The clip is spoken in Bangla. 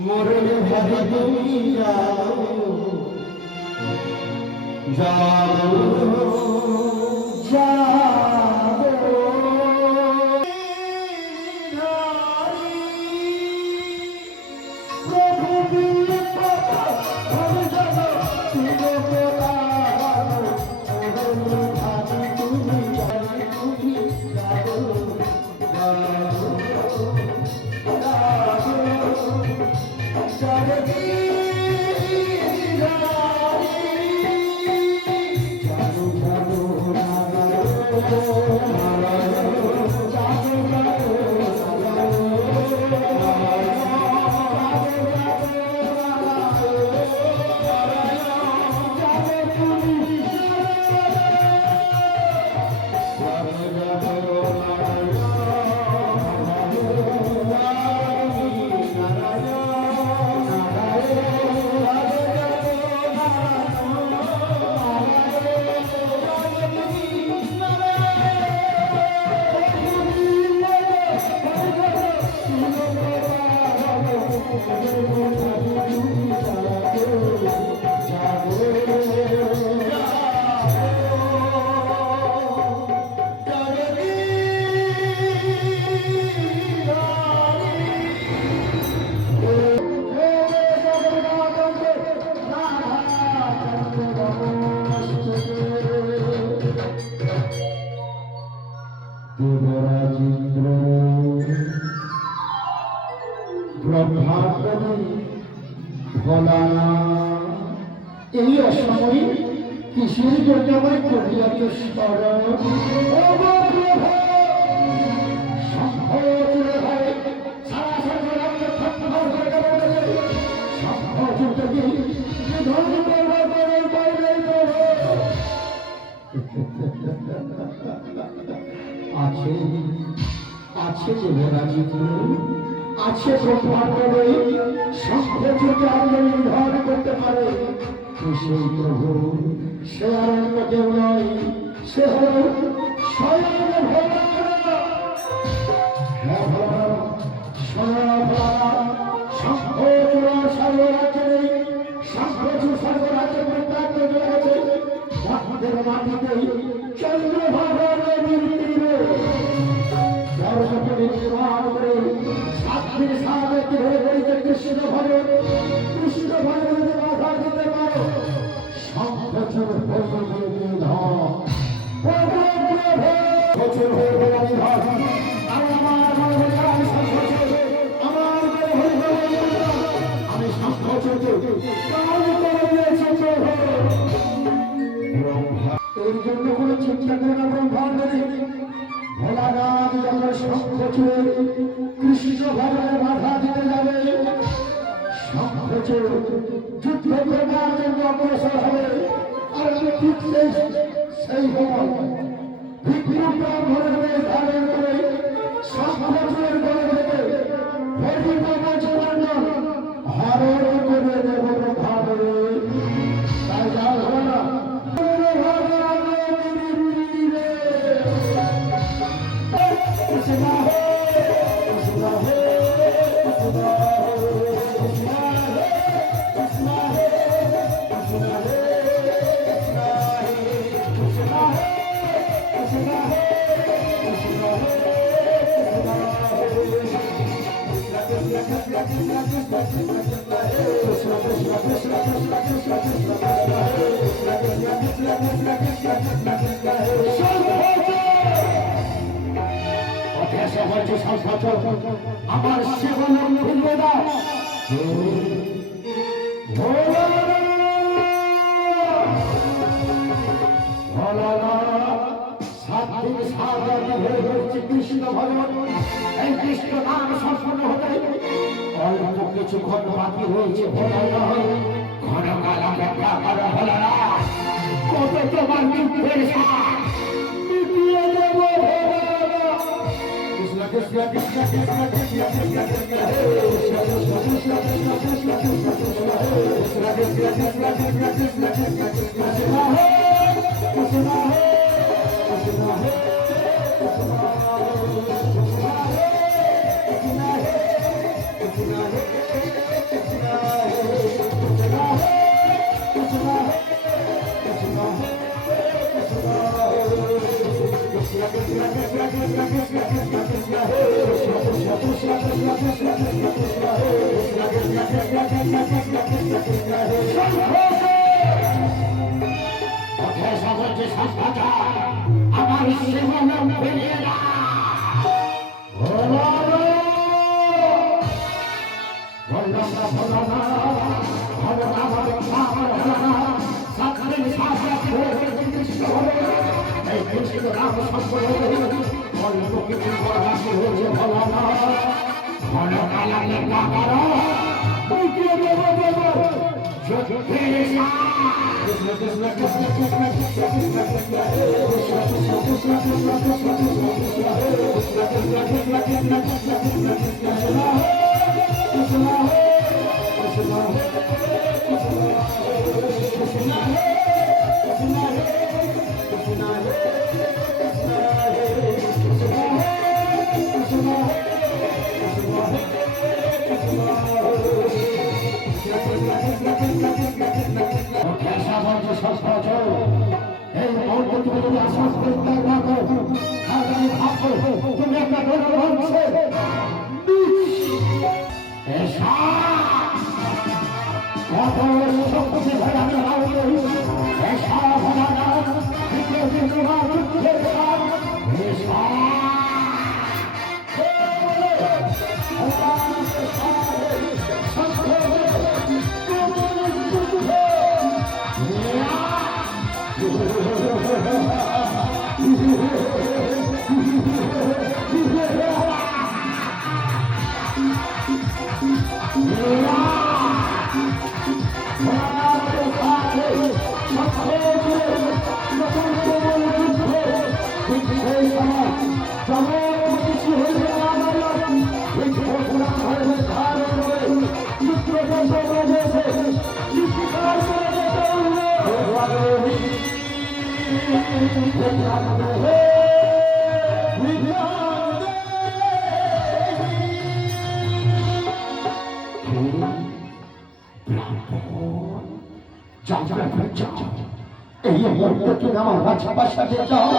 মরলে ভাবি তুমি যাও এই অসময়ে কিসের জন্য আমার করিয়াছ স্মরণ আছে আছে যুবরাজিত্র আছে ব্রহ্মাণ্ডে সংখ্যকে আলো নির্ধারণ করতে পারে সেই প্রভু সে আর অন্য কেউ নয় সে হল স্বয়ং কৃষ্ণ ভরে কৃষ্ণ ভরে বাধা দিতে পারো এর জন্য কোনো চিন্তা করে না ব্রহ্মাণ্ডে ভোলানাথ যখন শঙ্খ চুড়ে কৃষ্ণ ভবনে বাধা দিতে যাবে শঙ্খ চুড়ে যুদ্ধ করবার জন্য অগ্রসর হবে আর আমি ঠিক সেই সময় বিক্রম ব্রাহ্মণের বেশ ধারণ করে শঙ্খ চুড়ের গলে থেকে ভরিত পঞ্চমণ্ডল হরণ করে দেব ব্রহ্মাণ্ডে তাই যাও হবে না আমার সেবন খুলবে না সাত দিন সাগর হয়ে হচ্ছে কৃষ্ণ ভগবান। এই কৃষ্ণ নাম সম্পূর্ণ হতে অল্প কিছুক্ষণ বাকি রয়েছে। ভোলা ঘন কাল অপেক্ষা করা হলো না, কত তোমার দুঃখের সাথ মিটিয়ে দেব ভোলা। কৃষ্ণ কৃষ্ণ কৃষ্ণ কৃষ্ণ কৃষ্ণ কৃষ্ণ কৃষ্ণ হে কৃষ্ণ কৃষ্ণ কৃষ্ণ কৃষ্ণ কৃষ্ণ কৃষ্ণ কৃষ্ণ হে কৃষ্ণ কৃষ্ণ কৃষ্ণ কৃষ্ণ কৃষ্ণ কৃষ্ণ কৃষ্ণ হে কৃষ্ণ হে কৃষ্ণ হে আমার জীবন ফিরিয়ে না এই মুহূর্তে তুমি আমার বাচ্চা বাসাতে যাও।